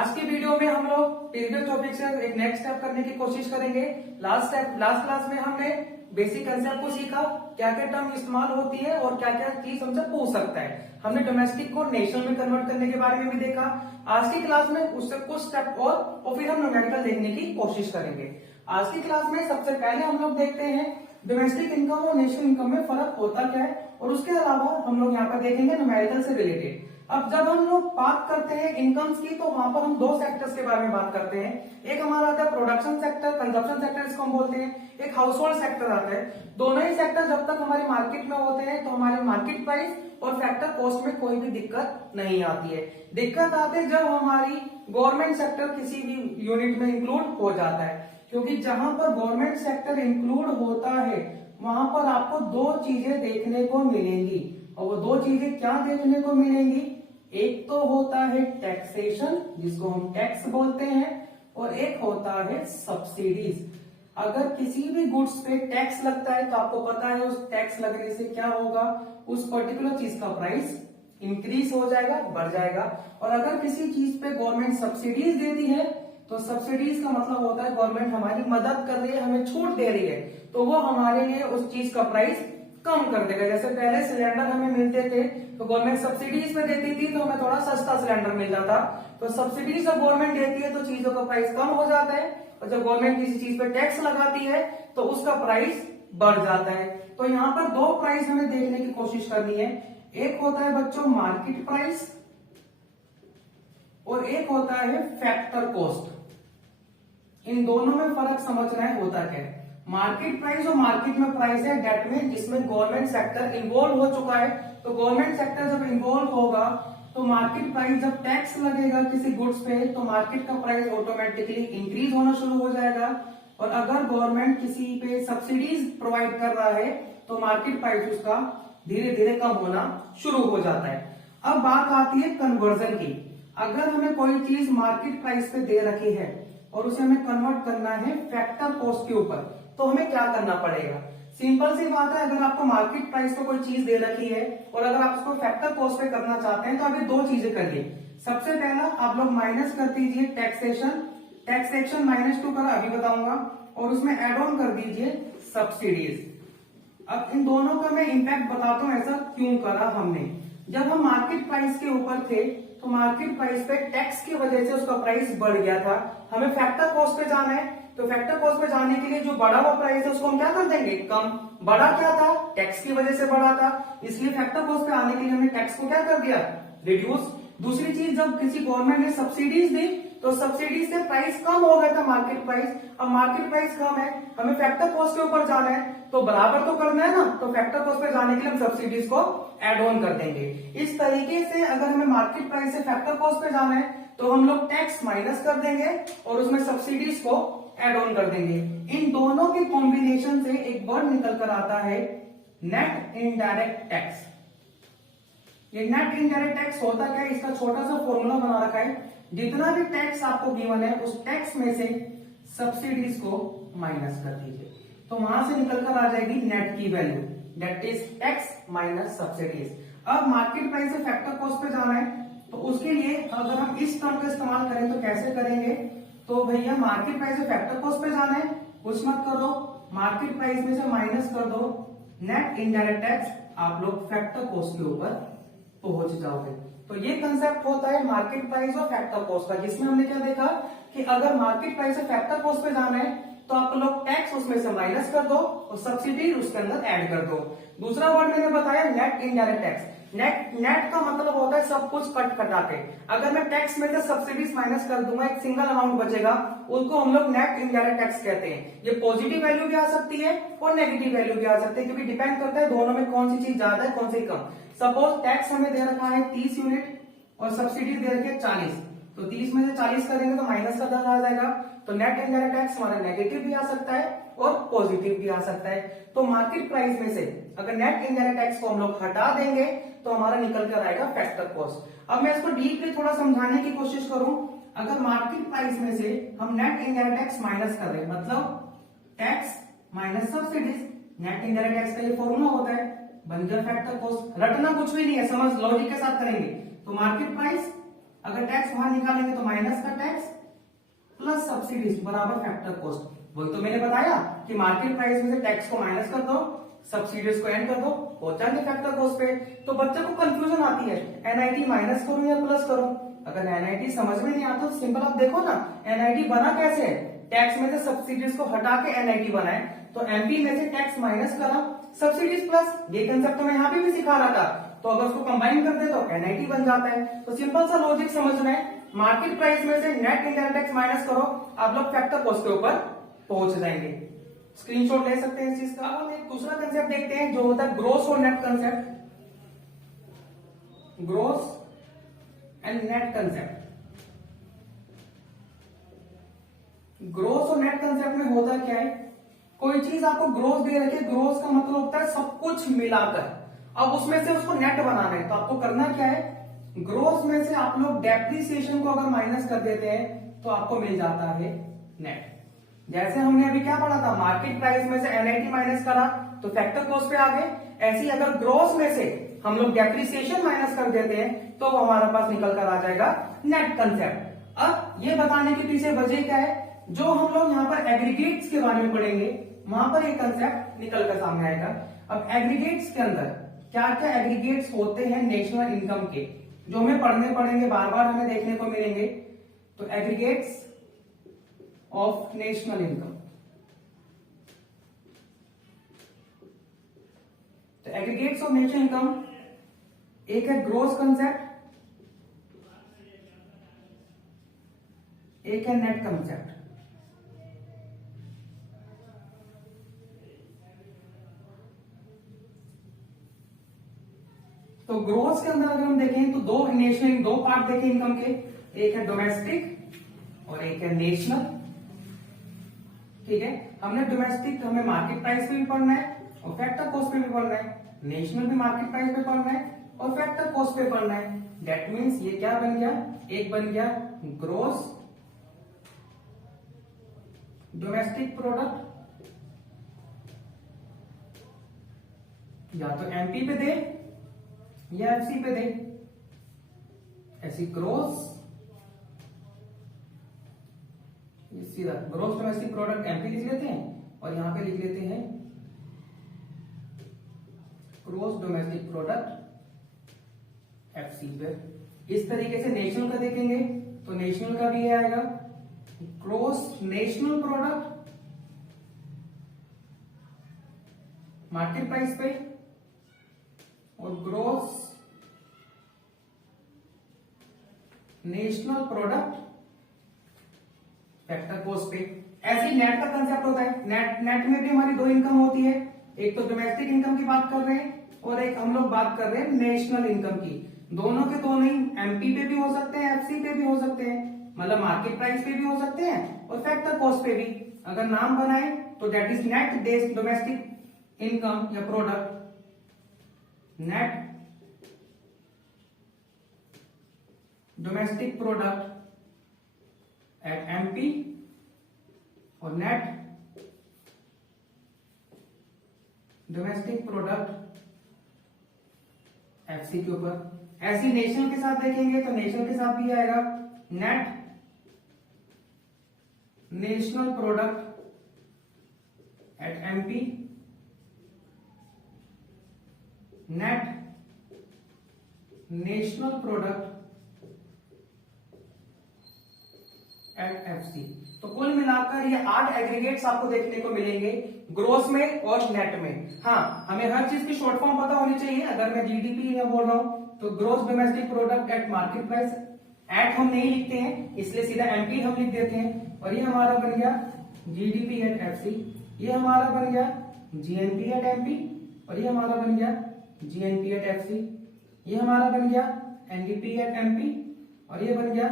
आज की वीडियो में हम लोग प्रीवियस टॉपिक से एक नेक्स्ट स्टेप करने की कोशिश करेंगे। लास्ट क्लास में हमने बेसिक कंसेप्ट को सीखा, क्या क्या टर्म इस्तेमाल होती है और क्या क्या चीज हमसे पूछ सकता है। हमने डोमेस्टिक को नेशनल में कन्वर्ट करने के बारे में भी देखा। आज की क्लास में उससे कुछ स्टेप और फिर हम न्यूमेरिकल देखने की कोशिश करेंगे। आज की क्लास में सबसे पहले हम लोग देखते हैं डोमेस्टिक इनकम और नेशनल इनकम में फर्क होता क्या है, और उसके अलावा हम लोग यहाँ पर देखेंगे न्यूमेरिकल से रिलेटेड। अब जब हम लोग बात करते हैं इनकम्स की, तो वहां पर हम दो सेक्टर्स के बारे में बात करते हैं। एक हमारा आता है प्रोडक्शन सेक्टर, कंजप्शन सेक्टर इसको हम बोलते हैं। एक हाउस होल्ड सेक्टर आता है। दोनों ही सेक्टर जब तक हमारी मार्केट में होते हैं तो हमारे मार्केट प्राइस और फैक्टर कॉस्ट में कोई भी दिक्कत नहीं आती है। दिक्कत आती है जब हमारी गवर्नमेंट सेक्टर किसी भी यूनिट में इंक्लूड हो जाता है, क्योंकि जहां पर गवर्नमेंट सेक्टर इंक्लूड होता है वहां पर आपको दो चीजें देखने को मिलेंगी। और वो दो चीजें क्या देखने को मिलेंगी? एक तो होता है टैक्सेशन, जिसको हम टैक्स बोलते हैं, और एक होता है सब्सिडीज। अगर किसी भी गुड्स पे टैक्स लगता है तो आपको पता है उस टैक्स लगने से क्या होगा, उस पर्टिकुलर चीज का प्राइस इंक्रीज हो जाएगा, बढ़ जाएगा। और अगर किसी चीज पे गवर्नमेंट सब्सिडीज देती है तो सब्सिडीज का मतलब होता है गवर्नमेंट हमारी मदद कर रही है, हमें छूट दे रही है, तो वो हमारे लिए उस चीज का प्राइस कम कर देगा। जैसे पहले सिलेंडर हमें मिलते थे तो गवर्नमेंट सब्सिडीज पे देती थी तो हमें थोड़ा सस्ता सिलेंडर मिल जाता। तो सब्सिडीज जब गवर्नमेंट देती है तो चीजों का प्राइस कम हो जाता है, और जब गवर्नमेंट किसी चीज पे टैक्स लगाती है तो उसका प्राइस बढ़ जाता है। तो यहाँ पर दो प्राइस हमें देखने की कोशिश करनी है। एक होता है बच्चों मार्केट प्राइस और एक होता है फैक्टर कॉस्ट। इन दोनों में फर्क समझना है होता क्या है। मार्केट प्राइस और मार्केट में प्राइस है डेट में जिसमें गवर्नमेंट सेक्टर इन्वॉल्व हो चुका है। तो गवर्नमेंट सेक्टर जब इन्वॉल्व होगा तो मार्केट प्राइस, जब टैक्स लगेगा किसी गुड्स पे तो मार्केट का प्राइस ऑटोमेटिकली इंक्रीज होना शुरू हो जाएगा। और अगर गवर्नमेंट किसी पे सब्सिडीज प्रोवाइड कर रहा है तो मार्केट प्राइस उसका धीरे धीरे कम होना शुरू हो जाता है। अब बात आती है कन्वर्जन की। अगर हमें कोई चीज मार्केट प्राइस पे दे रखी है और उसे हमें कन्वर्ट करना है फैक्टर कॉस्ट के ऊपर, तो हमें क्या करना पड़ेगा? सिंपल सी बात है, अगर आपको मार्केट प्राइस पे कोई चीज दे रखी है और अगर आप उसको फैक्टर कॉस्ट पे करना चाहते हैं तो अभी दो चीजें करिए। सबसे पहला आप लोग माइनस कर दीजिए टैक्सेशन। टैक्सेशन -2 करा अभी बताऊंगा, और उसमें एड ऑन कर दीजिए सब्सिडीज। अब इन दोनों का मैं इंपैक्ट बताता हूं ऐसा क्यों करा हमने। जब हम मार्केट प्राइस के ऊपर थे तो मार्केट प्राइस पे टैक्स की वजह से उसका प्राइस बढ़ गया था। हमें फैक्टर कॉस्ट पे जाना है, तो फैक्टर कॉस्ट पे जाने के लिए जो बढ़ा हुआ प्राइस है उसको हम क्या कर देंगे? कम। बढ़ा क्या था? टैक्स की वजह से बढ़ा था, इसलिए फैक्टर कॉस्ट पे आने के लिए हमने टैक्स को क्या कर दिया? रिड्यूस। दूसरी चीज, जब किसी गवर्नमेंट ने सब्सिडीज दी तो सब्सिडी से प्राइस कम हो गया था मार्केट प्राइस। अब मार्केट प्राइस कम है, हमें फैक्टर कॉस्ट के ऊपर जाना है, तो बराबर तो करना है ना, तो फैक्टर कॉस्ट पे जाने के लिए हम सब्सिडीज को एड ऑन कर देंगे। इस तरीके से अगर हमें मार्केट प्राइस से फैक्टर कॉस्ट पे जाना है तो हम लोग टैक्स माइनस कर देंगे और उसमें सब्सिडीज को एड ऑन कर देंगे। इन दोनों के कॉम्बिनेशन से एक वर्ड निकल कर आता है नेट इनडायरेक्ट टैक्स। ये नेट इनडायरेक्ट टैक्स होता क्या है, इसका छोटा सा फॉर्मूला बना रखा है। जितना भी टैक्स आपको गिवन है उस टैक्स में से सब्सिडीज को माइनस कर दीजिए, तो वहां से निकल कर आ जाएगी नेट की value, that is tax minus subsidies. अब मार्केट प्राइस से फैक्टर कॉस्ट पे जाना है, तो उसके लिए अगर हम इस टर्म का इस्तेमाल करें तो कैसे करेंगे? तो भैया मार्केट प्राइस से फैक्टर कॉस्ट पे जाना है, कुछ मत कर दो, मार्केट प्राइस में से माइनस कर दो नेट इनडायरेक्ट टैक्स, आप लोग फैक्टर कॉस्ट के ऊपर पहुंच जाओगे। तो ये कंसेप्ट होता है मार्केट प्राइस और फैक्टर कॉस्ट का, जिसमें हमने क्या देखा कि अगर मार्केट प्राइस से फैक्टर कॉस्ट पे जाना है तो आप लोग टैक्स उसमें से माइनस कर दो और सब्सिडी उसके अंदर ऐड कर दो। दूसरा वर्ड मैंने बताया नेट इनडायरेक्ट टैक्स। नेट का मतलब होता है सब कुछ कट कटा के। अगर मैं टैक्स में से सब्सिडीज माइनस कर दूंगा, एक सिंगल अमाउंट बचेगा, उसको हम लोग नेट इनडायरेक्ट टैक्स कहते हैं। ये पॉजिटिव वैल्यू भी आ सकती है और नेगेटिव वैल्यू भी आ सकती है, क्योंकि डिपेंड करता है दोनों में कौन सी चीज ज्यादा है कौन सी कम। सपोज टैक्स हमें दे रखा है 30 यूनिट और सब्सिडी दे रखी है 40, तो 30 में से 40 करेंगे तो माइनस का 10 आ जाएगा। तो नेट इनडायरेक्ट टैक्स हमारा नेगेटिव भी आ सकता है और पॉजिटिव भी आ सकता है। तो मार्केट प्राइस में से अगर नेट इनडायरेक्ट टैक्स को हम लोग हटा देंगे तो हमारा निकल कर आएगा फैक्टर कॉस्ट। अब मैं इसको डीपली थोड़ा समझाने की कोशिश करूं। अगर मार्केट प्राइस में से हम नेट इनडायरेक्ट टैक्स माइनस कर रहे हैं, मतलब tax minus subsidies, net indirect tax का ये फॉर्मूला होता है, बन गया फैक्टर कॉस्ट। रटना कुछ भी नहीं है, समझ लॉजिक के साथ करेंगे। तो मार्केट प्राइस अगर टैक्स बाहर निकालेंगे तो माइनस का टैक्स प्लस सब्सिडीज बराबर फैक्टर कॉस्ट। वही तो मैंने बताया कि मार्केट प्राइस में से टैक्स को माइनस कर दो, सब्सिडीज को ऐड कर दो, पहुंचाएंगे फैक्टर कॉस्ट पे। तो बच्चे को कंफ्यूजन आती है, एनआईटी माइनस करूं या प्लस करूं। अगर एनआईटी समझ में नहीं आता तो सिंपल आप देखो ना, एनआईटी बना कैसे है, टैक्स में से सब्सिडीज को हटा के एनआईटी बनाए, तो एमपी में से टैक्स माइनस करा, सब्सिडीज प्लस। ये कंसेप्ट तो मैं यहाँ पे भी सिखा रहा था, तो अगर उसको कंबाइन कर दे तो एनआईटी बन जाता है। तो सिंपल सा लॉजिक समझना है, मार्केट प्राइस में से नेट इंडायरेक्ट टैक्स माइनस करो, आप लोग फैक्टर कॉस्ट के ऊपर पहुंच जाएंगे। स्क्रीनशॉट ले सकते हैं इस चीज का। अब हम एक दूसरा कंसेप्ट देखते हैं जो होता है ग्रोस और net concept, gross and net concept. Gross और नेट कंसेप्ट में होता क्या है, कोई चीज आपको ग्रोस दे रखी है, ग्रोस का मतलब होता है सब कुछ मिलाकर, अब उसमें से उसको नेट बनाना है। तो आपको करना क्या है, ग्रोस में से आप लोग डेप्रिसिएशन को अगर माइनस कर देते हैं तो आपको मिल जाता है नेट। जैसे हमने अभी क्या पढ़ा था, मार्केट प्राइस में से एनआईटी माइनस करा तो फैक्टर कॉस्ट पे आ गए, ऐसे ही अगर ग्रोस में से हम लोग डेप्रिसिएशन माइनस कर देते हैं तो हमारे पास निकल कर आ जाएगा नेट कंसेप्ट। अब ये बताने के पीछे वजह क्या है, जो हम लोग यहाँ पर एग्रीगेट्स के बारे में पढ़ेंगे वहां पर एक कंसेप्ट निकल कर सामने आएगा। अब एग्रीगेट्स के अंदर क्या क्या एग्रीगेट्स होते हैं नेशनल इनकम के, जो हमें पढ़ने पड़ेंगे, बार बार हमें देखने को मिलेंगे। तो एग्रीगेट्स ऑफ नेशनल इनकम, तो एग्रीगेट्स ऑफ नेशनल इनकम, एक है ग्रोस कंसेप्ट, एक है नेट कंसेप्ट। तो ग्रोस के अंदर अगर हम देखें तो दो पार्ट देखें इनकम के, एक है डोमेस्टिक और एक है नेशनल। ठीक है, हमने डोमेस्टिक हमें मार्केट प्राइस पे भी पढ़ना है और फैक्टर कॉस्ट पे भी पढ़ना है, नेशनल भी मार्केट प्राइस पे पढ़ना है और फैक्टर कॉस्ट पे पढ़ना है। दैट मीन्स ये क्या बन गया, एक बन गया ग्रोस डोमेस्टिक प्रोडक्ट, या तो एमपी पे दे या एफसी पे दे, ऐसी ग्रोस, सीधा ग्रोस डोमेस्टिक प्रोडक्ट एमपी लिख लेते हैं और यहां पे लिख लेते हैं ग्रोस डोमेस्टिक प्रोडक्ट एफसी पे। इस तरीके से नेशनल का देखेंगे तो नेशनल का भी आएगा gross national product market price पे और gross national product factor cost पे। ऐसे ही नेट का कंसेप्ट होता है, नेट में भी हमारी दो इनकम होती है, एक तो डोमेस्टिक इनकम की बात कर रहे हैं और एक हम लोग बात कर रहे हैं नेशनल इनकम की। दोनों के दोनों ही एमपी पे भी हो सकते हैं, एफसी पे भी हो सकते हैं, मतलब मार्केट प्राइस पे भी हो सकते हैं और फैक्टर कॉस्ट पे भी। अगर नाम बनाए तो that is net domestic income या product, net domestic product at MP और नेट डोमेस्टिक प्रोडक्ट एफसी के ऊपर। ऐसी नेशनल के साथ देखेंगे तो नेशनल के साथ भी आएगा net national product at MP, net national product at FC. तो कुल मिलाकर ये 8 एग्रीगेट्स आपको देखने को मिलेंगे ग्रोस में और नेट में। हाँ, हमें हर चीज की शॉर्ट फॉर्म पता होनी चाहिए। अगर मैं जीडीपी में बोल रहा हूं तो gross domestic product at market price, at हम नहीं लिखते हैं इसलिए सीधा एमपी हम लिख देते हैं। और ये हमारा बन गया जीडीपी एट एफसी, ये हमारा बन गया जीएनपी एट एमपी और ये हमारा बन गया जीएनपी एट एफसी, ये हमारा बन गया एनडीपी एट एमपी और ये बन गया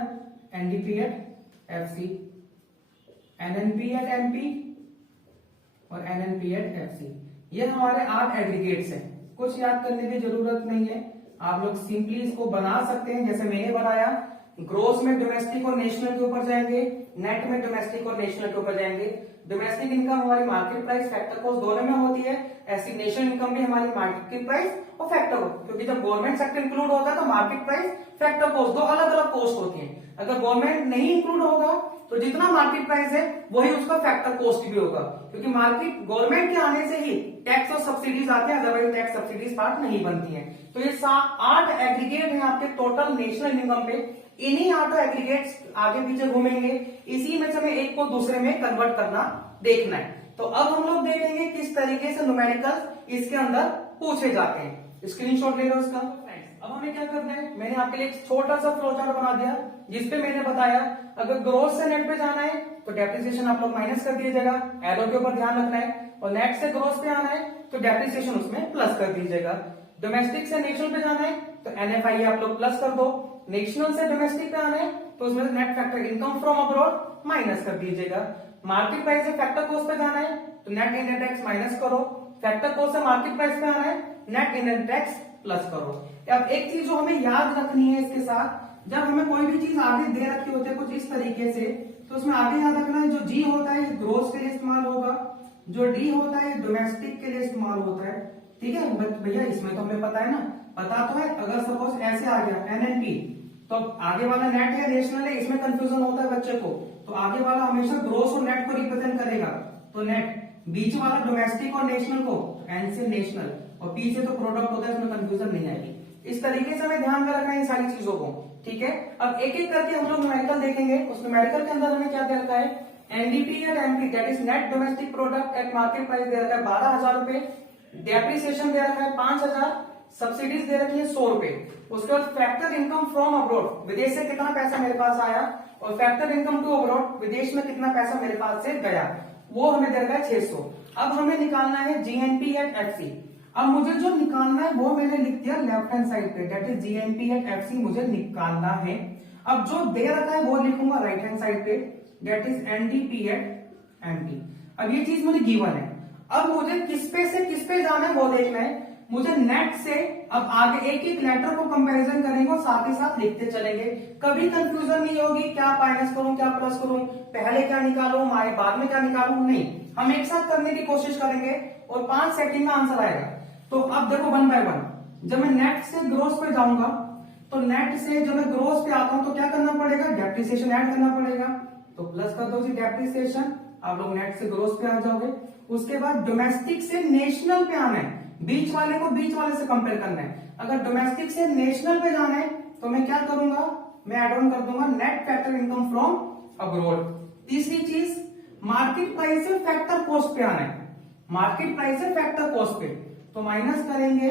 NDP at FC, NNP at MP और एनएनपी एट एफसी। ये हमारे 8 एग्रीगेट्स हैं, कुछ याद करने की जरूरत नहीं है, आप लोग सिंपली इसको बना सकते हैं जैसे मैंने बनाया। ग्रोस में डोमेस्टिक और नेशनल के ऊपर जाएंगे, नेट में डोमेस्टिक और नेशनल के ऊपर जाएंगे। डोमेस्टिक इनकम हमारी मार्केट प्राइस फैक्टर कॉस्ट दोनों में होती है, ऐसी नेशनल इनकम भी हमारी मार्केट प्राइस और फैक्टर कॉस्ट, क्योंकि जब गवर्नमेंट सेक्टर इंक्लूड होता है तो मार्केट प्राइस फैक्टर कॉस्ट दो अलग अलग कॉस्ट होती है। अगर गवर्नमेंट नहीं इंक्लूड होगा तो जितना मार्केट प्राइस है वही उसका फैक्टर कॉस्ट भी होगा, क्योंकि मार्केट गवर्नमेंट के आने से ही टैक्स और सब्सिडीज आते हैं, अदरवाइज टैक्स सब्सिडीज पार्ट नहीं बनती है। तो ये 8 एग्रीगेट है आपके टोटल नेशनल इनकम पे, इन्हीं 8 एग्रीगेट्स आगे पीछे घूमेंगे, इसी में से हमें एक को दूसरे में कन्वर्ट करना देखना है। तो अब हम लोग देखेंगे किस तरीके से न्यूमेरिकल इसके अंदर पूछे जाते हैं। स्क्रीनशॉट ले लो इसका। अब हमें क्या करना है, मैंने आपके लिए एक छोटा सा फ्लोचार्ट बना दिया जिसपे मैंने बताया अगर ग्रोस से नेट पे जाना है तो डेप्रिसिएशन आप लोग माइनस कर दीजिएगा, एरो के ऊपर ध्यान रखना है, और नेट से ग्रोस पे आना है तो डेप्रिसिएशन उसमें प्लस कर दीजिएगा। डोमेस्टिक से नेशनल पे जाना है तो एनएफआई आप लोग प्लस कर दो, नेशनल से डोमेस्टिक पे आना है तो उसमें net factor income from abroad minus कर दीजिएगा। मार्केट प्राइस से फैक्टर कॉस्ट पे जाना है तो नेट इनडायरेक्ट टैक्स माइनस करो, फैक्टर कॉस्ट से मार्केट प्राइस पे आना है नेट इनडायरेक्ट टैक्स प्लस करो। अब एक चीज जो हमें याद रखनी है इसके साथ, जब हमें कोई भी चीज आगे दे रखी होती है कुछ इस तरीके से, तो उसमें आगे याद रखना है जो जी होता है ग्रोस के लिए इस्तेमाल होगा, जो डी होता है डोमेस्टिक के लिए इस्तेमाल होता है। ठीक है भैया, इसमें तो हमें पता है ना, पता तो है। अगर सपोज ऐसे आ गया एनएनपी तो आगे वाला नेट है नेशनल है, इसमें कंफ्यूजन होता है बच्चे को, तो आगे वाला हमेशा ग्रोस और नेट को रिप्रेजेंट करेगा, तो नेट, बीच वाला डोमेस्टिक और नेशनल को, एन से नेशनल, और पी से तो प्रोडक्ट होता है, इसमें कंफ्यूजन नहीं आएगी। इस तरीके से हमें ध्यान में रखना है इन सारी चीजों को। ठीक है, अब एक एक करके हम लोग न्यूमेरिकल देखेंगे। उस न्यूमेरिकल के अंदर हमें क्या दे रखा है, NDP at MP that is net domestic product at market price दे रखा है 12,000 रुपए, डेप्रिसिएशन दे रखा है 5,000, सब्सिडीज दे रखी है 100 रुपए। उसके बाद फैक्टर इनकम फ्रॉम अब्रॉड, विदेश से कितना पैसा मेरे पास आया, और फैक्टर इनकम टू अब्रॉड, विदेश में कितना पैसा मेरे पास से गया, वो हमें दे रखा है 600। अब हमें निकालना है जीएनपी एट एफसी। अब मुझे जो निकालना है वो मैंने लिख दिया लेफ्ट हैंड साइड पे, that is GNP at FC मुझे निकालना है। अब जो दे रखा है वो लिखूंगा राइट हैंड साइड पे, that is NDP at MP. अब ये चीज मुझे गिवन है, अब मुझे किस पे जाना है वो देखना है। मुझे नेट से अब आगे एक एक लेटर को कंपैरिजन करेंगे और साथ ही साथ लिखते चलेंगे, कभी कंफ्यूजन नहीं होगी क्या माइनस करूं क्या प्लस करूं, पहले क्या निकालूं बाद में क्या निकालूं, नहीं, हम एक साथ करने की कोशिश करेंगे और 5 सेकंड में आंसर आएगा। तो अब देखो 1 बाय 1, जब मैं नेट से ग्रोस पे जाऊंगा तो नेट से जब मैं ग्रोस पे आता हूं तो क्या करना पड़ेगा, डेप्रिसिएशन ऐड करना पड़ेगा, तो प्लस कर दो जी डेप्रिसिएशन, आप लोग नेट से ग्रोस पे आ जाओगे। उसके बाद डोमेस्टिक से नेशनल पे आना है, बीच वाले को बीच वाले से कंपेयर करना है। अगर डोमेस्टिक से नेशनल पे जाना है तो मैं क्या करूंगा, मैं एड ऑन कर दूंगा net factor income from abroad. तीसरी चीज, मार्केट प्राइस से फैक्टर कॉस्ट पे आना है, मार्केट प्राइस से फैक्टर कॉस्ट पे, तो माइनस करेंगे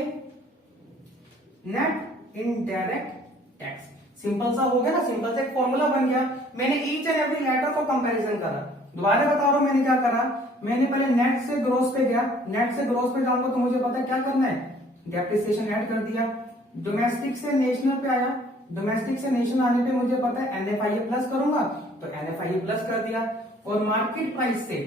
नेट इनडायरेक्ट टैक्स। सिंपल सा हो गया ना, सिंपल सा एक फॉर्मूला बन गया। मैंने ईच एंड एवरी लेटर को कंपैरिजन करा, दोबारा बता रहा हूं मैंने क्या करा, मैंने पहले नेट से ग्रोस पे गया, नेट से ग्रोस पे जाऊंगा तो मुझे पता है क्या करना है, डेप्रिसिएशन ऐड कर दिया। डोमेस्टिक से नेशनल पे आया, डोमेस्टिक से नेशनल आने पे मुझे पता है एनएफआईए प्लस करूंगा तो एनएफआईए प्लस कर दिया। और मार्केट प्राइस से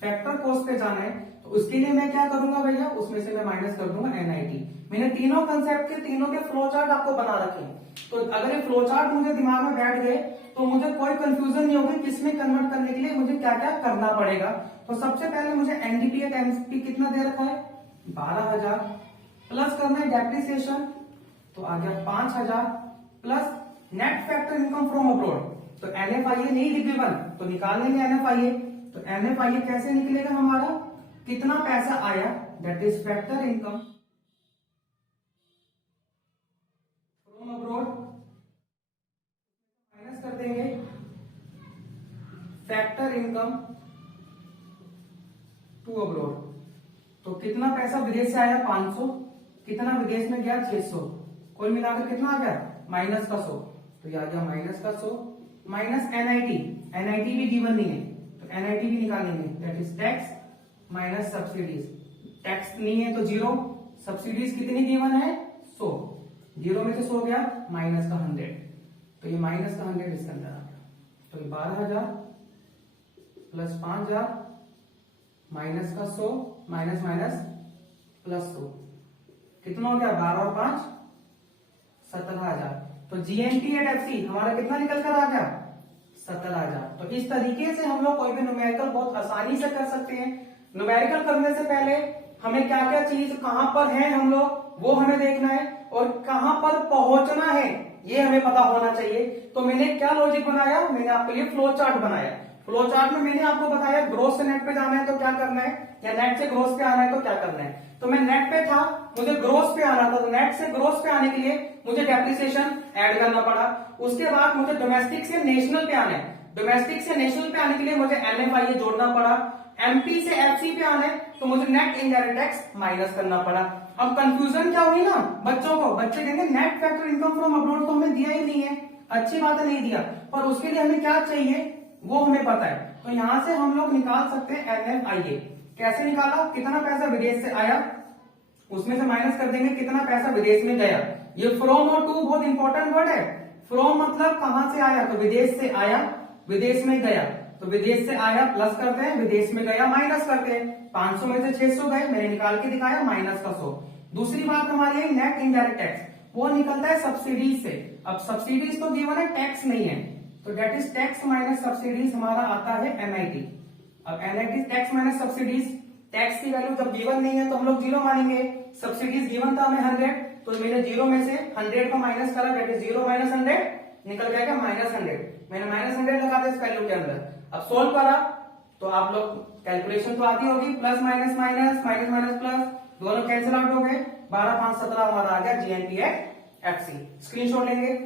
फैक्टर कॉस्ट पे जाना है तो उसके लिए मैं क्या करूंगा भैया, उसमें से मैं माइनस कर दूंगा एनआईटी। मैंने तीनों कंसेप्ट के तीनों के फ्लो चार्ट आपको बना रखे, तो अगर ये फ्लो चार्ट मुझे दिमाग में बैठ गए तो मुझे कोई कंफ्यूजन नहीं होगी किसमें कन्वर्ट करने के लिए मुझे क्या क्या करना पड़ेगा। तो सबसे पहले मुझे एनडीपी एट एमपी कितना दे रखा है 12,000, प्लस करना है डेप्रिसिएशन तो आ गया 5,000, plus net factor income from abroad, तो एनएफआईए नहीं गिवन तो निकाल लेंगे एनएफआईए। तो एनएफआईए कैसे निकलेगा हमारा, कितना पैसा आया, that is factor income from abroad, minus कर देंगे फैक्टर इनकम टू अब्रॉड। तो कितना पैसा विदेश से आया 500, कितना विदेश में गया 600, कुल मिलाकर कितना आ गया माइनस का 100, तो ये आ गया माइनस का 100, माइनस एनआईटी, एनआईटी भी गिवन नहीं है तो एनआईटी भी निकालेंगे, that is tax minus subsidies, tax नहीं है तो 0, सब्सिडीज कितनी गिवन है 100, 0 में से 100 गया माइनस का 100, तो ये माइनस का 100 इसके अंदर आ गया, तो ये 12,000 प्लस 5,000 माइनस का 100 माइनस माइनस प्लस 100, कितना हो गया 12 और 5 17,000, तो जीएनपी एट एफसी हमारा कितना निकल कर आ गया 70,000। तो इस तरीके से हम लोग कोई भी न्यूमेरिकल बहुत आसानी से कर सकते हैं। न्यूमेरिकल करने से पहले हमें क्या क्या चीज कहां पर है हम लोग वो हमें देखना है और कहां पर पहुंचना है ये हमें पता होना चाहिए। तो मैंने क्या लॉजिक बनाया, मैंने आपके लिए फ्लो चार्ट बनाया। फ्लो चार्ट में मैंने आपको बताया ग्रोथ से नेट पे जाना है तो क्या करना है, या नेट से ग्रोथ पे आना है तो क्या करना है। तो मैं नेट पे था, मुझे ग्रोथ पे आना था, तो नेट से ग्रोथ पे आने के लिए मुझे डेप्रिसिएशन ऐड करना पड़ा। उसके बाद मुझे डोमेस्टिक से नेशनल पे आना है, डोमेस्टिक से नेशनल पे आने के लिए मुझे एनएफआईए जोड़ना पड़ा। एमपी से एफसी पे आना है तो मुझे नेट इनडायरेक्ट टैक्स माइनस करना पड़ा। अब कंफ्यूजन क्या हुई ना बच्चों को, बच्चे कहेंगे net factor income from abroad तो हमें दिया ही नहीं है, अच्छी बात है नहीं दिया, पर उसके लिए हमें क्या चाहिए वो हमें पता है। तो यहां से हम लोग निकाल सकते हैं एनएफआईए। कैसे निकाला, कितना पैसा विदेश से आया उसमें से माइनस कर देंगे कितना पैसा विदेश में गया। ये फ्रॉम और टू बहुत इंपॉर्टेंट वर्ड है। फ्रॉम मतलब कहां से आया, तो विदेश से आया, विदेश में गया, तो विदेश से आया प्लस करते हैं, विदेश में गया माइनस करते हैं। 500 में से 600 गए, मैंने निकाल के दिखाया माइनस का 100। दूसरी बात हमारी है नेट इनडायरेक्ट टैक्स, वो निकलता है सब्सिडीज से। अब सब्सिडीज तो गिवन है, टैक्स नहीं है, तो that is tax minus subsidies हमारा आता है एनआईटी। अब NIT tax minus subsidies, tax की वैल्यू जब गिवन नहीं है तो हम लोग 0 मानेंगे, सब्सिडीज गिवन था हमें 100, तो मैंने 0 में से 100 को माइनस करा, डेट इज 0 माइनस 100 निकल जाएगा -100। मैंने -100 लगा दिया इस वैल्यू के अंदर। अब सोल्व करा तो आप लोग कैलकुलेशन तो आती होगी, plus minus minus minus minus plus, दोनों कैंसिल आउट हो गए, 12 5 17 हमारा आ गया जीएनपी एट एफसी। स्क्रीनशॉट लेंगे।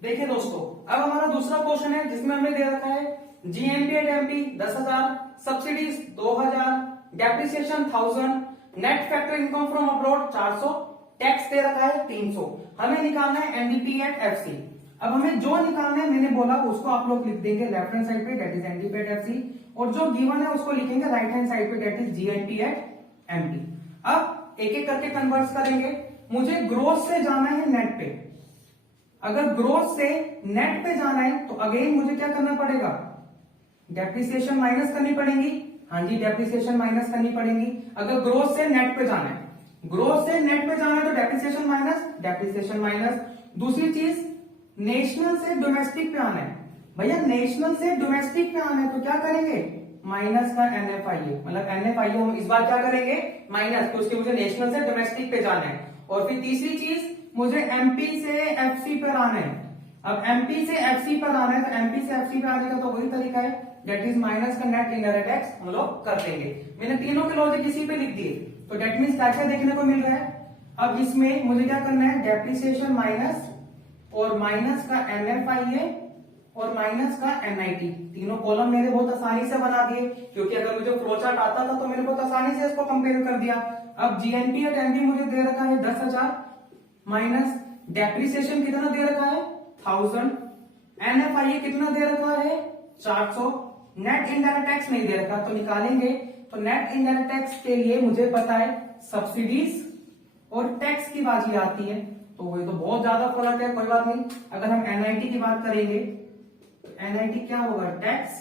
देखिए दोस्तों, अब हमारा दूसरा क्वेश्चन है जिसमें हमने दे रखा है GNP at MP 10,000, subsidies 2,000, depreciation 1,000, net factor income from abroad 400, tax दे रखा है 300। हमें निकालना है एनडीपी एट एफसी। अब हमें जो निकालना है मैंने बोला उसको आप लोग लिख देंगे लेफ्ट हैंड साइड पे, that is NDP at FC, और जो गिवन है उसको लिखेंगे राइट हैंड साइड पे, that is GNP at MP. अब एक एक करके कन्वर्ट करेंगे। मुझे ग्रोथ से जाना है नेट पे, अगर ग्रोथ से नेट पे जाना है तो अगेन मुझे क्या करना पड़ेगा, डेप्रिसिएशन माइनस करनी पड़ेगी। हाँ जी, डेप्रिसिएशन माइनस करनी पड़ेगी अगर ग्रोथ से नेट पे जाना है। ग्रोथ से नेट पे जाना है तो डेप्रिसिएशन माइनस, डेप्रिसिएशन माइनस। दूसरी चीज, नेशनल से डोमेस्टिक पे आना है, भैया नेशनल से डोमेस्टिक पे आना है तो क्या करेंगे, माइनस का एनएफआईए, मतलब एनएफआईए हम इस बार क्या करेंगे माइनस, तो उसके मुझे नेशनल से डोमेस्टिक पे जाना है। और फिर तीसरी चीज, मुझे एमपी से एफसी पर आना है। अब एमपी से एफसी पर आना है तो एमपी से एफसी पे आने का तो वही तरीका है, डेट इज माइनस का नेट इनडायरेक्ट टैक्स हम लोग कर देंगे। मैंने तीनों के लॉजिक इसी पे लिख दिए, तो डेट मीन्स क्या क्या देखने को मिल रहा है। अब इसमें मुझे क्या करना है, डेप्रिसिएशन माइनस और माइनस का एनएफआईए और माइनस का एनआईटी, तीनों कॉलम मेरे बहुत आसानी से बना दिए, क्योंकि अगर मुझे फ्लो चार्ट आता था तो मैंने बहुत आसानी से इसको कंपेयर कर दिया। अब जीएनपी एट एमपी मुझे दे रखा है 10,000 माइनस डेप्रिसिएशन कितना दे रखा है 1,000, एनएफआईए कितना दे रखा है 400, नेट इनडायरेक्ट टैक्स नहीं दे रखा तो निकालेंगे। तो नेट इनडायरेक्ट टैक्स के लिए मुझे पता है सब्सिडीज और टैक्स की बाजी आती है, तो वो तो बहुत ज्यादा फर्क है, कोई बात नहीं। अगर हम एनआईटी की बात करेंगे तो एनआईटी क्या होगा, tax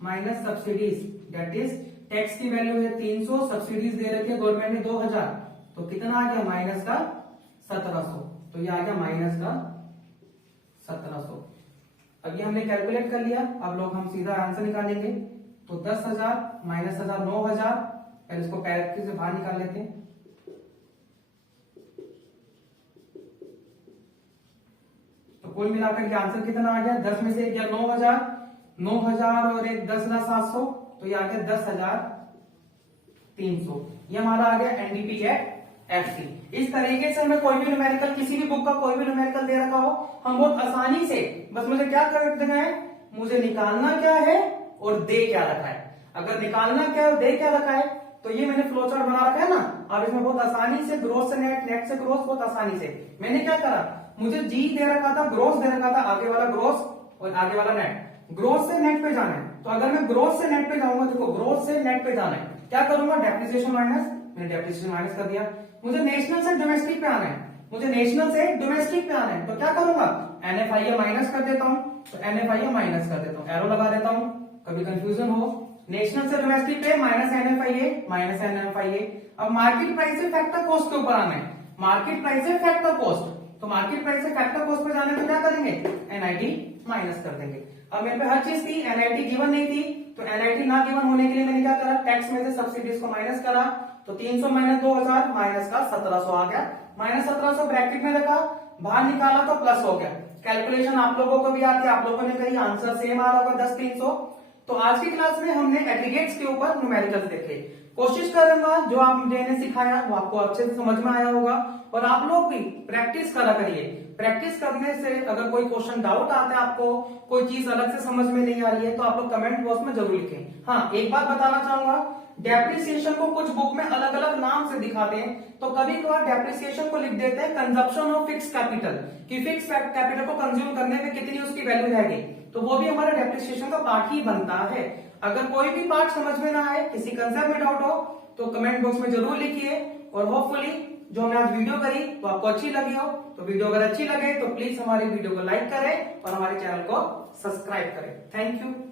minus subsidies, that is tax की वैल्यू है 300, सब्सिडीज दे रखी है गवर्नमेंट ने 2,000, तो कितना आ गया माइनस का 1700, तो ये आ गया माइनस का 1700। अब ये हमने कैलकुलेट कर लिया, अब लोग हम सीधा आंसर निकालेंगे। तो 10,000 माइनस 1,000 9,000, पहले इसको कैलकुलेटर से बाहर निकाल लेते हैं। तो कुल मिलाकर के आंसर कितना आ गया, 10 में से एक गया 9,000, 9,000 और एक 10,700, तो ये आ गया 10,300। ये हमारा आ गया एनडीपी एट एफसी। इस तरीके से हमें कोई भी न्यूमेरिकल, किसी भी बुक का कोई भी न्यूमेरिकल दे रखा हो, हम बहुत आसानी से, बस मुझे क्या कर देना है, मुझे निकालना क्या है और दे क्या रखा है। अगर निकालना क्या है और दे क्या रखा है, तो ये मैंने फ्लो चार्ट बना रखा है ना, अब इसमें बहुत आसानी से ग्रोथ से नेट, नेट से ग्रोथ, बहुत आसानी से मैंने क्या करा, मुझे जी दे रखा था, ग्रोथ दे रखा था, आगे वाला ग्रोथ और आगे वाला नेट, ग्रोथ से नेट पे जाना है। तो अगर मैं ग्रोथ से नेट पे जाऊंगा, देखो ग्रोथ से नेट पे जाना है, क्या करूंगा, डेप्रिसिएशन माइनस, मैंने डेप्रिसिएशन माइनस कर दिया। मुझे नेशनल से डोमेस्टिक पे आना है, मुझे नेशनल से डोमेस्टिक पे आना है, तो क्या करूंगा, एनएफआईए माइनस कर देता हूं, तो एनएफआईए माइनस कर देता हूं, एरो लगा देता हूं, कभी कंफ्यूजन हो। नेशनल से डोमेस्टिक पे माइनस एनएफआईए, माइनस एनएफआईए। अब मार्केट प्राइस से फैक्टर कॉस्ट के ऊपर आना है, मार्केट प्राइस है फैक्टर कॉस्ट, तो मार्केट प्राइस से फैक्टर कॉस्ट पे जाने में क्या करेंगे, एनआईटी माइनस कर देंगे। अब मेरे पे हर चीज थी, एनआईटी गिवन नहीं थी, तो एनआईटी ना गिवन होने के लिए मैंने क्या करा, टैक्स में से सब्सिडीज को माइनस करा, तो 300 माइनस 2000 माइनस का 1700 आ गया, माइनस 1700 ब्रैकेट में रखा, बाहर निकाला तो प्लस हो गया। कैलकुलेशन आप लोगों को भी आती है, आप लोगों ने कही, आंसर सेम आ रहा होगा 10,300। तो आज की क्लास में हमने एग्रीगेट्स के ऊपर न्यूमेरिकल्स देखे। कोशिश करूंगा जो आप मैंने सिखाया वो आपको अच्छे से समझ में आया होगा, और आप लोग भी प्रैक्टिस करा करिए। प्रैक्टिस करने से अगर कोई क्वेश्चन डाउट आता है, आपको कोई चीज अलग से समझ में नहीं आ रही है, तो आप लोग कमेंट बॉक्स में जरूर लिखें। हाँ, एक बात बताना चाहूंगा, डेप्रिसिएशन को कुछ बुक में अलग अलग नाम से दिखाते हैं, तो कभी कभार डेप्रिसिएशन को लिख देते हैं कंजप्शन ऑफ फिक्स कैपिटल, कि फिक्स कैपिटल को कंज्यूम करने में कितनी उसकी वैल्यू रहेगी, तो वो भी हमारा डेप्रिसिएशन का पार्ट ही बनता है। अगर कोई भी पार्ट समझ में ना आए, किसी कंसेप्ट में डाउट हो, तो कमेंट बॉक्स में जरूर लिखिए। और होपफुली जो हमने आज वीडियो करी तो आपको अच्छी लगी हो, तो वीडियो अगर अच्छी लगे तो प्लीज हमारी वीडियो को लाइक करें और हमारे चैनल को सब्सक्राइब करें। Thank you.